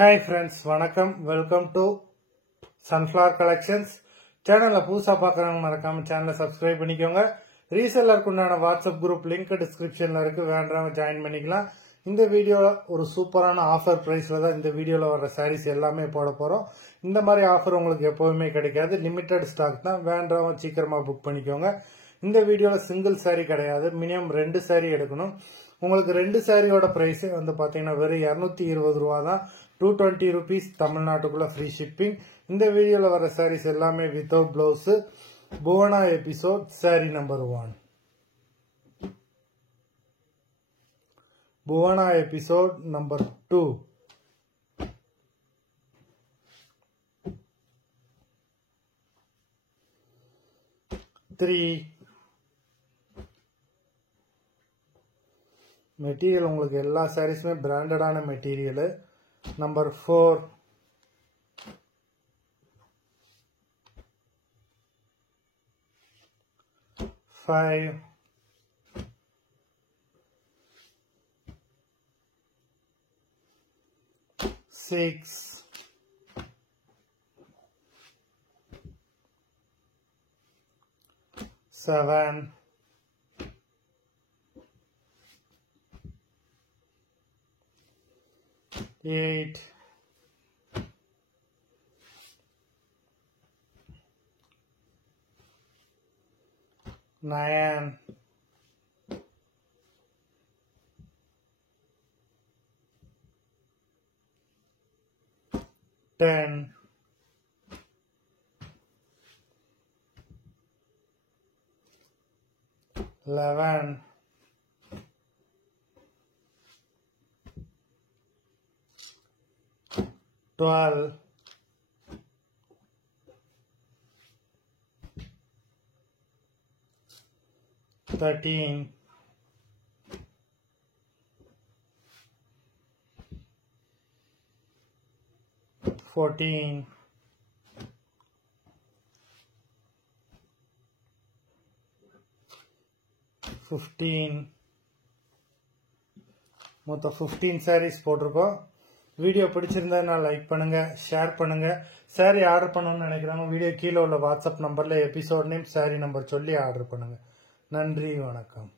Hi friends, வணக்கம். Welcome to sunflower collections. சேனலை புதுசாக பார்க்குறவங்க மறக்காம சேனலை சப்ஸ்கிரைப் பண்ணிக்கோங்க. ரீசெல்லருக்கு உண்டான வாட்ஸ்அப் குரூப் லிங்க் டிஸ்கிரிப்ஷனில் இருக்குது, வேண்டவங்க ஜாயின் பண்ணிக்கலாம். இந்த வீடியோவில் ஒரு சூப்பரான ஆஃபர் ப்ரைஸில் தான் இந்த வீடியோவில் வர சாரீஸ் எல்லாமே போட போகிறோம். இந்த மாதிரி ஆஃபர் உங்களுக்கு எப்போவுமே கிடைக்காது, லிமிட்டட் ஸ்டாக் தான், வேண்டவங்க சீக்கிரமாக புக் பண்ணிக்கோங்க. இந்த வீடியோவில் சிங்கிள் சாரீ கிடையாது, மினிமம் 2 சாரீ எடுக்கணும். உங்களுக்கு 2 சாரியோட ப்ரைஸே வந்து பார்த்தீங்கன்னா வெறும் 220 ரூபா தான். 220 rupees தமிழ்நாட்டுக்குள்ள ஃப்ரீ ஷிப்பிங். இந்த வீடியோவில் வர சாரீஸ் எல்லாமே without blouse. Bhuvana episode sari number 1. Bhuvana episode number 2. Material உங்களுக்கு எல்லா சாரீஸுமே பிராண்டடான மெட்டீரியல். நம்பர் 4. 5. 6. 7. 8. 9. 10. 11. 12. 13. 14. 15. மொத்தம் 15 சாரீஸ் போட்டிருக்கோம். வீடியோ பிடிச்சிருந்தா லைக் பண்ணுங்க, ஷேர் பண்ணுங்க. சாரீ ஆர்டர் பண்ணணும்னு நினைக்கிறாங்க, வீடியோ கீழே உள்ள வாட்ஸ்அப் நம்பர்ல எபிசோட் நேம், சாரீ நம்பர் சொல்லி ஆர்டர் பண்ணுங்க. நன்றி, வணக்கம்.